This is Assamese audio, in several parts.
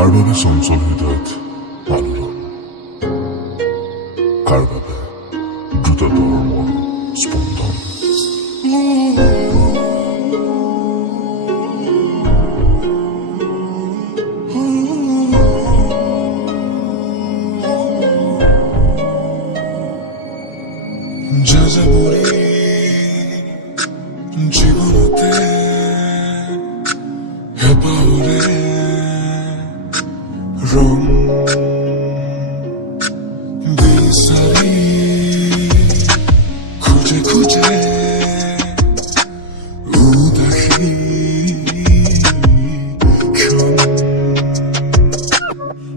কাৰ বাবে চঞ্চল হৃদয়ত আলোড়ন, কাৰ বাবে দ্ৰুততৰ মোৰ স্পন্দন। যাযাবৰী জীৱনতে হেঁপাহৰে ৰং বিচাৰি খোজে খোজে উদাসী ক্ষণ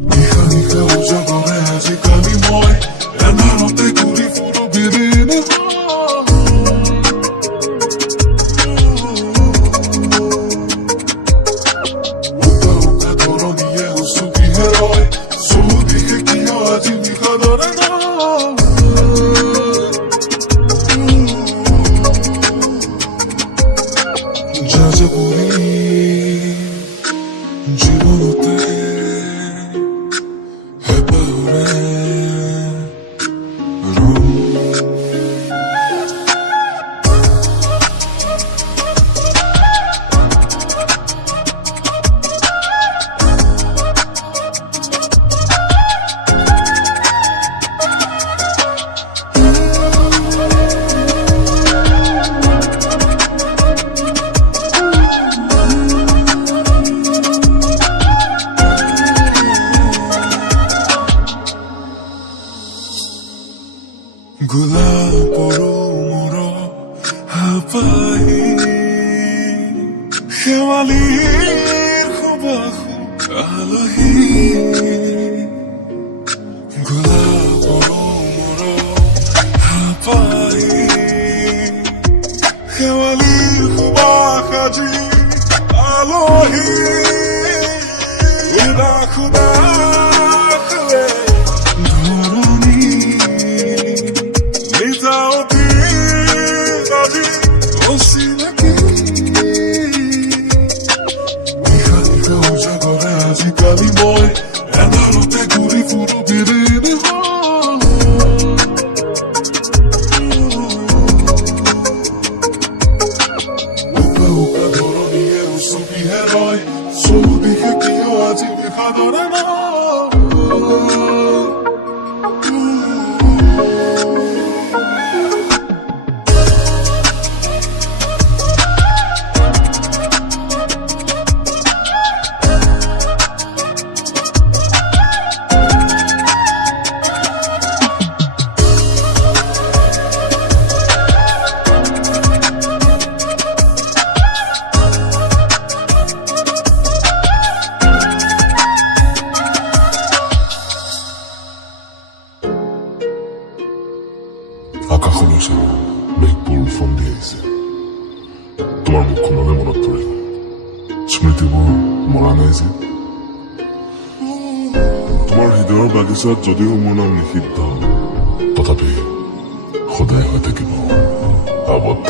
নিশা নিশা উজাগৰে আজিকালি মই এন্ধাৰতে ঘূৰি ফুৰো বিৰিণি যাযাবৰী জীৱনতে হেঁপাহৰে ৰং গোলাপৰো মোৰ হাপাহি শেৱালিৰ সুবাসু আলহী গোলাপৰো মোৰ হাপাহি শেৱালিৰ সুবাস আজি আলহী উদাস উদাস ধৰণী নিজাওতি আজি অচিনাকি নিশা নিশা উজাগৰে আজিকালি মই এন্ধাৰতে ঘূৰি ফুৰো বিৰিণি উকা উকা ধৰণীয়ে উচপিহে ৰয় চকু দিশে কিয় আজি বিষাদৰে ন আকাশলৈ চাই মেঘবোৰ ফন্দি আহিছে, তোমাৰ মুখখনলৈ মনত পৰিল, স্মৃতিবোৰ মৰা নাই যে। তোমাৰ হৃদয়ৰ বাগিচাত যদিও মোৰ নাম নিষিদ্ধ, তথাপি সদায় হৈ থাকিব আবদ্ধ।